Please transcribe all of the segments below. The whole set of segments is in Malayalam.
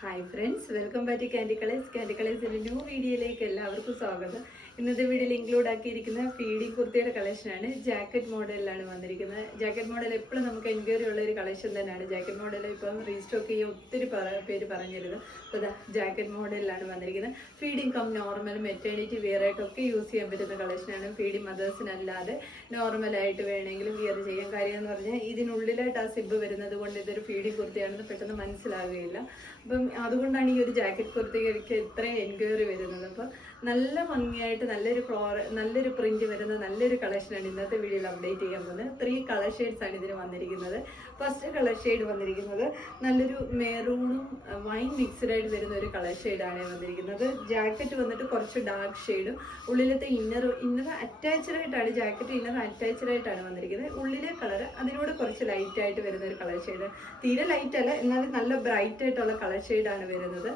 Hi friends, welcome back to candy colours. Candy കളേഴ്സിൻ്റെ ന്യൂ വീഡിയോയിലേക്ക് എല്ലാവർക്കും സ്വാഗതം. ഇന്നത്തെ വീഡിയോയിൽ ഇൻക്ലൂഡ് ആക്കിയിരിക്കുന്ന ഫീഡിങ് കുർത്തിയുടെ കളക്ഷനാണ്. ജാക്കറ്റ് മോഡലിലാണ് വന്നിരിക്കുന്നത്. ജാക്കറ്റ് മോഡൽ എപ്പോഴും നമുക്ക് എൻക്വയറി ഉള്ള ഒരു കളക്ഷൻ തന്നെയാണ്. ജാക്കറ്റ് മോഡൽ ഇപ്പം റീസ്റ്റോക്ക് ചെയ്യാൻ ഒത്തിരി പേര് പറഞ്ഞിരുന്നു. അപ്പോൾ ജാക്കറ്റ് മോഡലിലാണ് വന്നിരിക്കുന്നത്. Feeding cum normal, maternity wear ആയിട്ടൊക്കെ യൂസ് ചെയ്യാൻ പറ്റുന്ന കളക്ഷനാണ്. ഫീഡിങ് മദേഴ്സിനല്ലാതെ നോർമലായിട്ട് വേണമെങ്കിലും വിയർ ചെയ്യാൻ. കാര്യം എന്ന് പറഞ്ഞാൽ ഇതിനുള്ളിലായിട്ട് ആ സിബ് വരുന്നത് കൊണ്ട് ഇതൊരു ഫീഡിങ് കുർത്തിയാണെന്ന് പെട്ടെന്ന് മനസ്സിലാവുകയില്ല. അപ്പം അതുകൊണ്ടാണ് ഈ ഒരു ജാക്കറ്റ് കുർത്തിക്ക് ഇത്രയും എൻക്വയറി വരുന്നത്. അപ്പം നല്ല ഭംഗിയായിട്ട് നല്ലൊരു പ്രിന്റ് വരുന്ന നല്ലൊരു കളക്ഷനാണ് ഇന്നത്തെ വീഡിയോയിൽ അപ്ഡേറ്റ് ചെയ്യാൻ പോകുന്നത്. 3 കളർ ഷെയ്ഡ്സ് ആണ് ഇതിന് വന്നിരിക്കുന്നത്. ഫസ്റ്റ് കളർ ഷെയ്ഡ് വന്നിരിക്കുന്നത് നല്ലൊരു മെറൂണും വൈൻ മിക്സ്ഡ് ആയിട്ട് വരുന്ന ഒരു കളർ ഷെയ്ഡാണ് വന്നിരിക്കുന്നത്. ജാക്കറ്റ് വന്നിട്ട് കുറച്ച് ഡാർക്ക് ഷെയ്ഡും ഉള്ളിലത്തെ ഇന്നർ അറ്റാച്ച്ഡ് ആയിട്ടാണ്. ജാക്കറ്റ് ഇന്നർ അറ്റാച്ച്ഡ് ആയിട്ടാണ് വന്നിരിക്കുന്നത്. ഉള്ളിലെ കളർ അതിനോട് കുറച്ച് ലൈറ്റ് ആയിട്ട് വരുന്ന ഒരു കളർ ഷെയ്ഡ്. തീരെ ലൈറ്റ് അല്ല, എന്നാലും നല്ല ബ്രൈറ്റ് ആയിട്ടുള്ള കളർ ഷെയ്ഡാണ് വരുന്നത്.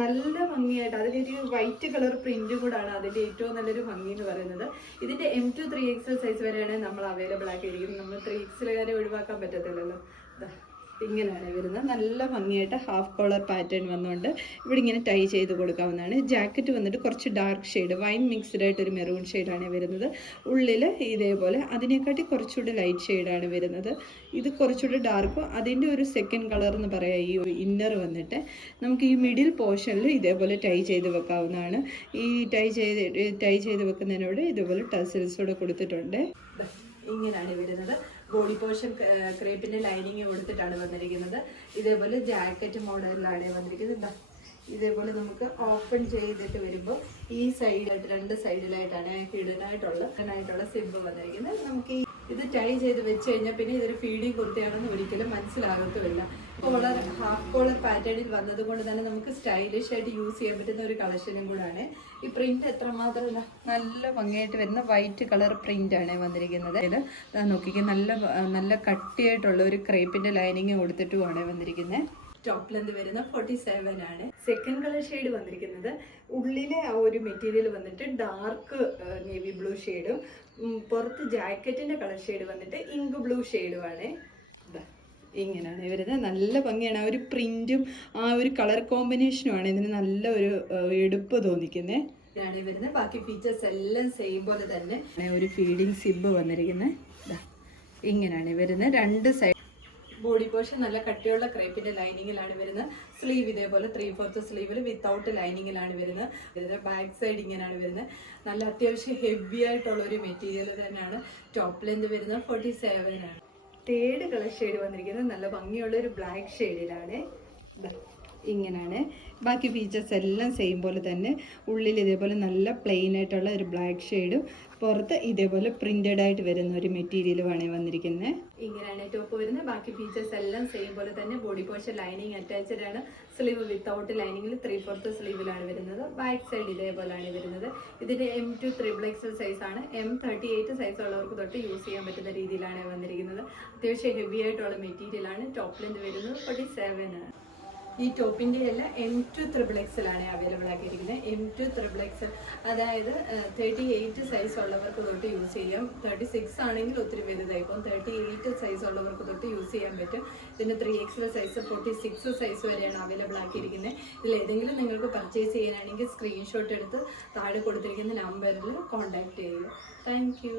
നല്ല ഭംഗിയായിട്ട് അതിലൊരു വൈറ്റ് കളർ പ്രിന്റും കൂടാണ് അതിൻ്റെ ഏറ്റവും നല്ലൊരു ഭംഗി എന്ന് പറയുന്നത്. ഇതിൻ്റെ M2 3XL സൈസ് വരെയാണ് നമ്മൾ അവൈലബിൾ ആക്കിയിരിക്കുന്നത്. നമ്മൾ 3XL വരെ ഒഴിവാക്കാൻ പറ്റത്തില്ലല്ലോ. ഇങ്ങനെയാണ് വരുന്നത്. നല്ല ഭംഗിയായിട്ട് ഹാഫ് കോളർ പാറ്റേൺ വന്നുകൊണ്ട് ഇവിടെ ഇങ്ങനെ ടൈ ചെയ്ത് കൊടുക്കാവുന്നതാണ്. ജാക്കറ്റ് വന്നിട്ട് കുറച്ച് ഡാർക്ക് ഷെയ്ഡ് വൈൻ മിക്സ്ഡ് ആയിട്ട് ഒരു മെറൂൺ ഷെയ്ഡാണ് വരുന്നത്. ഉള്ളിൽ ഇതേപോലെ അതിനെക്കാട്ടി കുറച്ചുകൂടി ലൈറ്റ് ഷെയ്ഡാണ് വരുന്നത്. ഇത് കുറച്ചുകൂടി ഡാർക്കും അതിൻ്റെ ഒരു സെക്കൻഡ് കളർ എന്ന് പറയാം. ഈ ഒരു ഇന്നർ വന്നിട്ട് നമുക്ക് ഈ മിഡിൽ പോർഷനിൽ ഇതേപോലെ ടൈ ചെയ്ത് വെക്കാവുന്നതാണ്. ഈ ടൈ ചെയ്ത് വെക്കുന്നതിനോട് ഇതേപോലെ ടസൽസോടെ കൊടുത്തിട്ടുണ്ട്. ഇങ്ങനെയാണ് വരുന്നത്. ബോഡി പോർഷൻ ക്രേപ്പിന്റെ ലൈനിങ് കൊടുത്തിട്ടാണ് വന്നിരിക്കുന്നത്. ഇതേപോലെ ജാക്കറ്റ് മോഡലിലാണ് വന്നിരിക്കുന്നത്. ഇതേപോലെ നമുക്ക് ഓപ്പൺ ചെയ്തിട്ട് വരുമ്പോൾ ഈ സൈഡിലായിട്ട് 2 സൈഡിലായിട്ടാണ് ഹിഡനായിട്ടുള്ള സിബ് വന്നിരിക്കുന്നത്. നമുക്ക് ഇത് ടൈ ചെയ്ത് വെച്ച് കഴിഞ്ഞാൽ പിന്നെ ഇതൊരു ഫീഡിങ് കുർത്തിയാണെന്ന് ഒരിക്കലും മനസ്സിലാകത്തുമില്ല. കോളർ ഹാഫ് കോളർ പാറ്റേണിൽ വന്നത് കൊണ്ട് തന്നെ നമുക്ക് സ്റ്റൈലിഷ് ആയിട്ട് യൂസ് ചെയ്യാൻ പറ്റുന്ന ഒരു കളക്ഷനും കൂടാണ്. ഈ പ്രിന്റ് എത്രമാത്രം നല്ല ഭംഗിയായിട്ട് വരുന്ന വൈറ്റ് കളർ പ്രിന്റ് ആണ് വന്നിരിക്കുന്നത്. ഇത് നോക്കിക്കുക, നല്ല കട്ടിയായിട്ടുള്ള ഒരു ക്രേപ്പിന്റെ ലൈനിങ് കൊടുത്തിട്ടുമാണ് വന്നിരിക്കുന്നത്. ടോപ്പ് ലെന്ത് വരുന്ന 47 ആണ്. സെക്കൻഡ് കളർ ഷെയ്ഡ് വന്നിരിക്കുന്നത് ഉള്ളിലെ ആ ഒരു മെറ്റീരിയൽ വന്നിട്ട് ഡാർക്ക് നേവി ബ്ലൂ ഷെയ്ഡും പുറത്ത് ജാക്കറ്റിന്റെ കളർ ഷെയ്ഡ് വന്നിട്ട് ഇങ്ക് ബ്ലൂ ഷെയ്ഡുമാണ്. ഇങ്ങനെയാണ് വരുന്നത്. നല്ല ഭംഗിയാണ്. ആ ഒരു പ്രിന്റും ആ ഒരു കളർ കോമ്പിനേഷനുമാണ് ഇതിന് നല്ല ഒരു എടുപ്പ് തോന്നിക്കുന്നത്. ഇതാണ് വരുന്നത്. ബാക്കി ഫീച്ചേഴ്സ് എല്ലാം സെയിം പോലെ തന്നെ. ഒരു ഫീഡിങ് സിബ് വന്നിരിക്കുന്നത് ഇങ്ങനെയാണ് വരുന്നത്. 2 സൈഡ് ബോഡി പോർഷൻ നല്ല കട്ടിയുള്ള ക്രേപ്പിന്റെ ലൈനിങ്ങിലാണ് വരുന്നത്. സ്ലീവ് ഇതേപോലെ 3/4 സ്ലീവിൽ വിത്തൗട്ട് ലൈനിങ്ങിലാണ് വരുന്നത്. ബാക്ക് സൈഡ് ഇങ്ങനെയാണ് വരുന്നത്. നല്ല അത്യാവശ്യം ഹെവി ആയിട്ടുള്ള ഒരു മെറ്റീരിയൽ തന്നെയാണ്. ടോപ്പ് ലെന്ത് വരുന്നത് 47 ആണ്. തേർഡ് കളർ ഷെയ്ഡ് വന്നിരിക്കുന്നത് നല്ല ഭംഗിയുള്ള ഒരു ബ്ലാക്ക് ഷെയ്ഡിലാണ്. ഇങ്ങനെയാണ്. ബാക്കി ഫീച്ചേഴ്സ് എല്ലാം സെയിം പോലെ തന്നെ. ഉള്ളിൽ ഇതേപോലെ നല്ല പ്ലെയിൻ ആയിട്ടുള്ള ഒരു ബ്ലാക്ക് ഷെയ്ഡും പുറത്ത് ഇതേപോലെ പ്രിന്റഡ് ആയിട്ട് വരുന്ന ഒരു മെറ്റീരിയലുമാണ് വന്നിരിക്കുന്നത്. ഇങ്ങനെയാണ് ടോപ്പ് വരുന്നത്. ബാക്കി ഫീച്ചേഴ്സ് എല്ലാം സെയിം പോലെ തന്നെ. ബോഡി പോർഷൻ ലൈനിങ് അറ്റാച്ച്ഡ് ആണ്. സ്ലീവ് വിത്തൗട്ട് ലൈനിങ്ങിൽ 3/4 സ്ലീവിലാണ് വരുന്നത്. ബാക്ക് സൈഡ് ഇതേപോലെയാണ് വരുന്നത്. ഇതിന്റെ M2 3XL സൈസ് ആണ്. M38 സൈസ് ഉള്ളവർക്ക് തൊട്ട് യൂസ് ചെയ്യാൻ പറ്റുന്ന രീതിയിലാണ് വന്നിരിക്കുന്നത്. അത്യാവശ്യം ഹെവി ആയിട്ടുള്ള മെറ്റീരിയൽ ആണ്. ടോപ്പ് ലെന്ത് വരുന്നത് 47 ആണ്. ഈ ടോപ്പിൻ്റെ എല്ലാം M2 3XL ആണ് അവൈലബിൾ ആക്കിയിരിക്കുന്നത്. M2 3XL അതായത് 38 സൈസ് ഉള്ളവർക്ക് തൊട്ട് യൂസ് ചെയ്യാം. 36 ആണെങ്കിൽ ഒത്തിരി വലുതായി. ഇപ്പം 38 സൈസ് ഉള്ളവർക്ക് തൊട്ട് യൂസ് ചെയ്യാൻ പറ്റും. ഇതിന് 3XL സൈസ് 46 സൈസ് വരെയാണ് അവൈലബിൾ ആക്കിയിരിക്കുന്നത്. ഇതിൽ ഏതെങ്കിലും നിങ്ങൾക്ക് പർച്ചേസ് ചെയ്യാനാണെങ്കിൽ സ്ക്രീൻഷോട്ട് എടുത്ത് താഴെ കൊടുത്തിരിക്കുന്ന നമ്പറിൽ കോൺടാക്ട് ചെയ്യുക. Thank you.